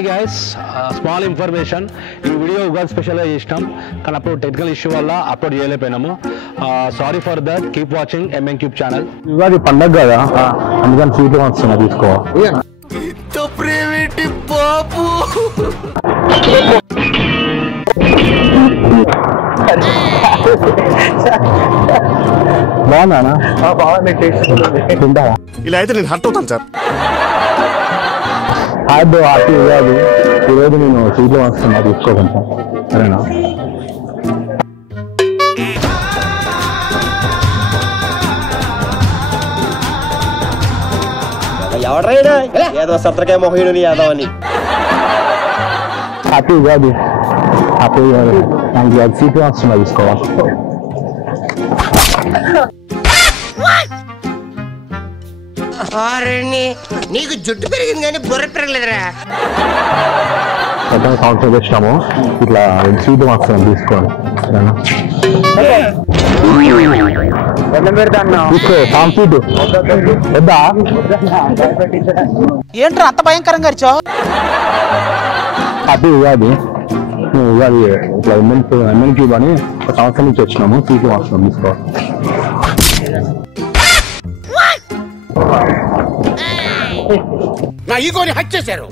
Hi guys, small information. ఈ video Ugadi స్పెషల్గా చేసినాం, కానీ అప్పుడు టెక్నికల్ ఇష్యూ వల్ల అప్లోడ్ చేయలేకపోయినాము. Sorry for that. Keep watching MN cube channel. Ugadi పండగ కదా, అందుకని స్వీట్ వస్తున్నా తీసుకో. బాగుందా? బాగుంది. ఇలా అయితే నేను హర్ట్ అవుతాను సార్. Happy happy Ugadi. ఈరోజు నేను స్వీట్లు వస్తున్నా, తీసుకో కొంచెం, సరేనా? ఎవరైనా ఏదో సత్రకాయ మొహయుడు యాదవ్ అని. హ్యాపీ ఉగాది. హ్యాపీ ఉగాది. నాకు అది స్వీట్లు వస్తున్నా, తీసుకోవాలి. నీకు జుట్టు పెరిగింది కానీ బుర్ర పెరగలేదురా. మొత్తం సంవత్సరం తెచ్చినాము, ఇట్లా స్వీట్ వస్తున్నాం, తీసుకోండి, సరేనా? తీసుకో పామ్ స్వీట్ వద్దా? ఏంట్రా అంత భయంకరంగా అరిచావు? హ్యాపీ ఉగాది. ఉగాది ఇట్లా ఎంఎన్ క్యూబ్ అని ఒక సంవత్సరం నుంచి వచ్చినాము, స్వీట్ వస్తున్నాం, తీసుకో. నా ఈగోని హత్య చేశారు.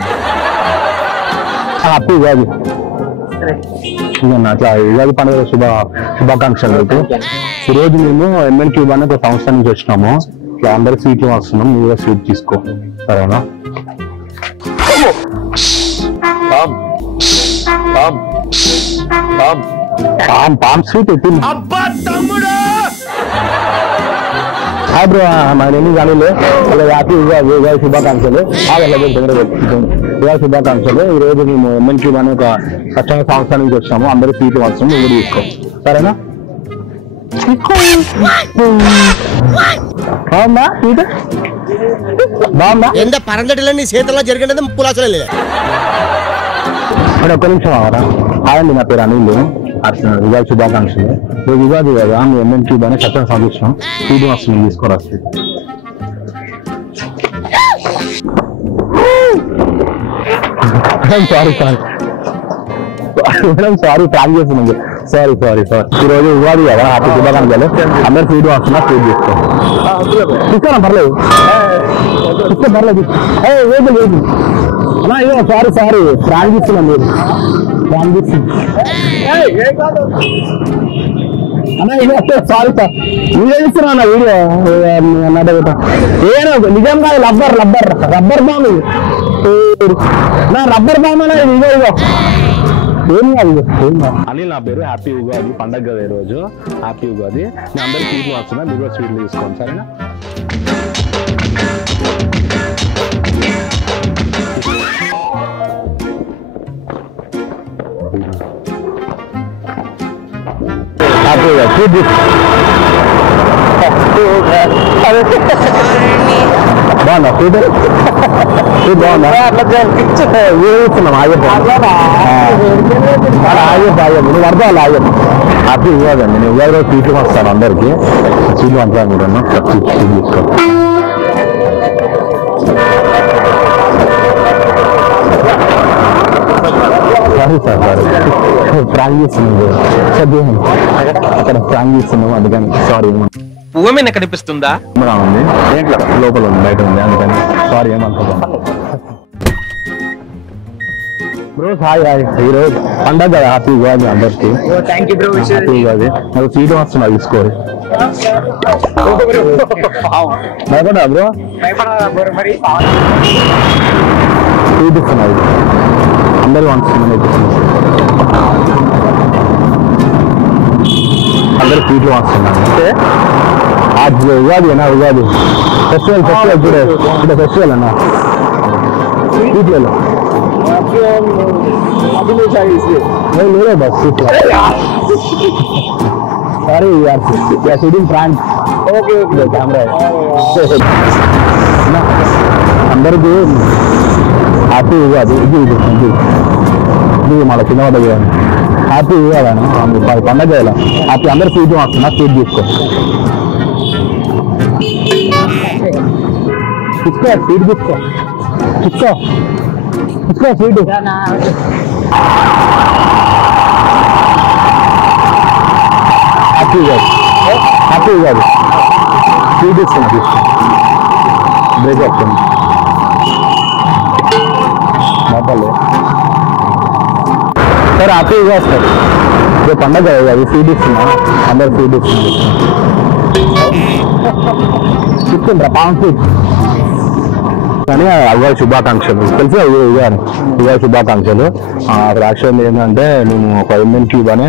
హ్యాపీ ఉగాది. అట్లా ఉగాది పండుగ శుభాకాంక్షలు. ఈరోజు మేము ఎంఎన్ క్యూబ్ అని ఒక సంవత్సరం నుంచి వచ్చినాము, ఇట్లా అందరికి స్వీట్లు వస్తున్నాం, నువ్వు స్వీట్ తీసుకో, సరేనా? పామ్ స్వీట్ ఎత్తింది. హాయ్ బ్రో, మరేమి కాలేదు. హ్యాపీ ఉగాది, ఉగాది శుభాకాంక్షలు. ఉగాది శుభాకాంక్షలు. ఈ రోజు మేము ఎంఎన్ క్యూబ్ అని ఒక స్వచ్ఛంగా సంవత్సరం నుంచి వచ్చాము, అందరూ సీట్లు వస్తాము, నువ్వు తీసుకో, సరేనా? బాగుందా సీట్? బాగుందా? ఎంత పరందటిలో నీ చేతుల్లో జరిగినది పులాసలే లేదా? మరి ఒక్క నిమిషం అవరా. హాయండి, నా పేరు అనిల్. ఉగాది శుభాకాంక్షలు. రేపు ఉగాది కదా, మేము ఎంఎన్ క్యూబ్ అని స్వచ్ఛంగా సంవత్సరం సీట్ వస్తుంది, తీసుకోరా. సారీ మేడం, సారీ ప్లాన్ చేస్తున్నాం, సారీ. ఈ రోజు ఉగాది కదా, హ్యాపీ శుభాకాంక్షలు. అందరు స్వీట్ వస్తున్నా, స్వీట్ తీసుకోనా? పర్లేదు, పర్లేదు. సారీ ప్రాంక్ ఇస్తున్నాం, మీరు ప్రాంక్ ఇస్తున్నాం. సారీ సార్, వీడియో ఇస్తున్నా అన్న, వీడియో ఏదో నిజం కాదు. రబ్బర్ బాంబు నా రబ్బర్ బాంబు అనేది. ఇగో ఏం కాదు. అనిల్ నా పేరు. హ్యాపీ ఉగాది. పండగ కదా ఈరోజు, హ్యాపీ ఉగాది. నేను అందరు స్వీట్లు వస్తున్నా, మీరు కూడా స్వీట్లు తీసుకోండి, సరేనా? హ్యాపీ ఉగాది. బాగుందా స్వీట్? బాగుందా? ఇస్తున్నాం, నువ్వు అర్థం ఆగం. హ్యాపీ ఉగాది అండి. నేను ఉగాది రోజు స్వీట్లు వస్తాను, అందరికి స్వీట్లు అంటాను మీరు తీసుకో. సారీ ప్రాంక్ చేస్తున్నాం, అక్కడ ప్రాంక్ చేస్తున్నాము, అందుకని సారీ. పువ్వు మీద కనిపిస్తుందా? ఉంది లోపల ఉంది, బయట ఉంది, అందుకని సారీ. ఏమంటారు బ్రో? హాయ్. ఈరోజు పండగ కదా, హ్యాపీ ఉగాది అందరికి. హ్యాపీ ఉగాది. నాకు సీట్ వస్తున్నా, తీసుకోరు. భయపడా బ్రో? సీట్ ఇస్తున్నా, అందరూ వస్తున్నా, అందరు సీట్లు వస్తున్నాను. ఉగాది అన్నా, ఉగాది ఫెస్టివల్ చూడే ఫెస్టివల్ అన్నా. సీట్లలో లేరే bus seat. Sorry shooting prank. Okay camera. అందరికీ హ్యాపీ ఉగాది. ఇది మళ్ళీ కింద పడ్డది. హ్యాపీ ఉగాది పండగ కదా, హ్యాపీ. అందరు సీట్ వస్తున్నా, సీట్ తీసుకో. తీసుకో, సీట్ తీసుకో. ఇసుకో స్వీట్ హ్యాపీ కాదు స్వీట్ ఇస్తున్నా తీసుకో బ్రేక్ వస్తుంది మాటలే సార్ హ్యాపీగా వస్తారు రేపు పండగ కదా అది స్వీట్ ఇస్తున్నా అందరు స్వీట్ ఇస్తున్నారు చెప్తుండ్రా పాన్ స్వీట్ కానీ ఉగాది శుభాకాంక్షలు తెలుసు ఉగాది శుభాకాంక్షలు అక్కడ యాక్చువల్ ఏంటంటే మేము ఒక ఎంఎన్ క్యూబ్ అనే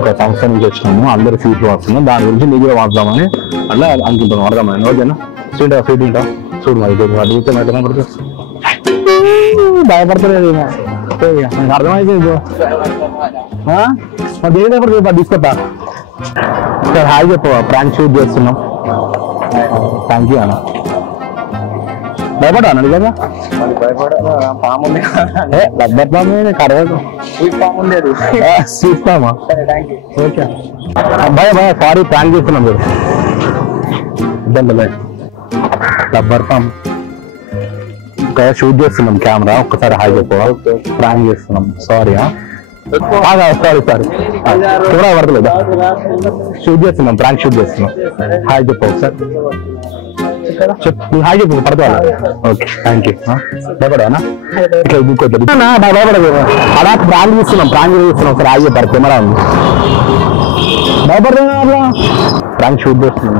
ఒక సంస్థ నుంచి వచ్చినాము అందరు సీట్లు వస్తున్నాం దాని గురించి నీకు కూడా వాడదామని అలా అనుకుంటున్నాం అర్థమైంది ఓకేనా స్వీట్ స్వీట్ ఉంటా చూడు మరి అడిగితే నాకు భయపడతలేదు నాకు అర్థమైతే దేని దగ్గర తీసుకొస్తా సార్ హాయ్ చెప్పు ప్రాంక్ షూట్ చేస్తున్నాం థ్యాంక్ యూ అన్న భయపడా నిజంగా రబ్బర్ పాము కరవదు స్వీట్ పామా ఓకే భయ సారీ ప్రాంక్ చేస్తున్నాం మీరు ఇబ్బంది రబ్బర్ పామ్ ఇంకా షూట్ చేస్తున్నాం కెమెరా ఒక్కసారి హాయ్ చెప్పు ప్రాంక్ చేస్తున్నాం సారీ సారీ కెమెరా పడతలేదా షూట్ చేస్తున్నాం ప్రాంక్ షూట్ చేస్తున్నాం హాయ్ చెప్పు ఒకసారి హాయ్ చెప్పు పడతా ఓకే థ్యాంక్ యూ భయపడానా ఇట్లా ఇంకోటి భయపడదు అలా ప్రాంక్ చేస్తున్నాం సార్ హాయ్ చెప్పారు కెమెరా ఉంది భయపడదా ప్రాంక్ షూట్ చేస్తున్నాం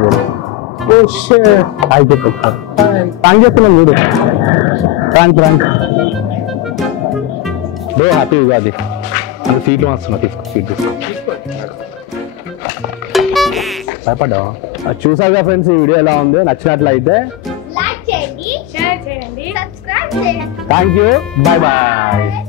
హాయ్ చెప్పు ప్రాంక్ చేస్తున్నాం చూడు ప్రాంక్ హ్యాపీ ఉగాది అది సీట్లు వస్తున్నా తీసుకో సీట్ తీసుకో భయపడ్డా చూసాగా ఫ్రెండ్స్ ఈ వీడియో ఎలా ఉంది నచ్చినట్లయితే లైక్ చేయండి షేర్ చేయండి సబ్స్క్రైబ్ చేయండి థ్యాంక్ యూ బాయ్ బాయ్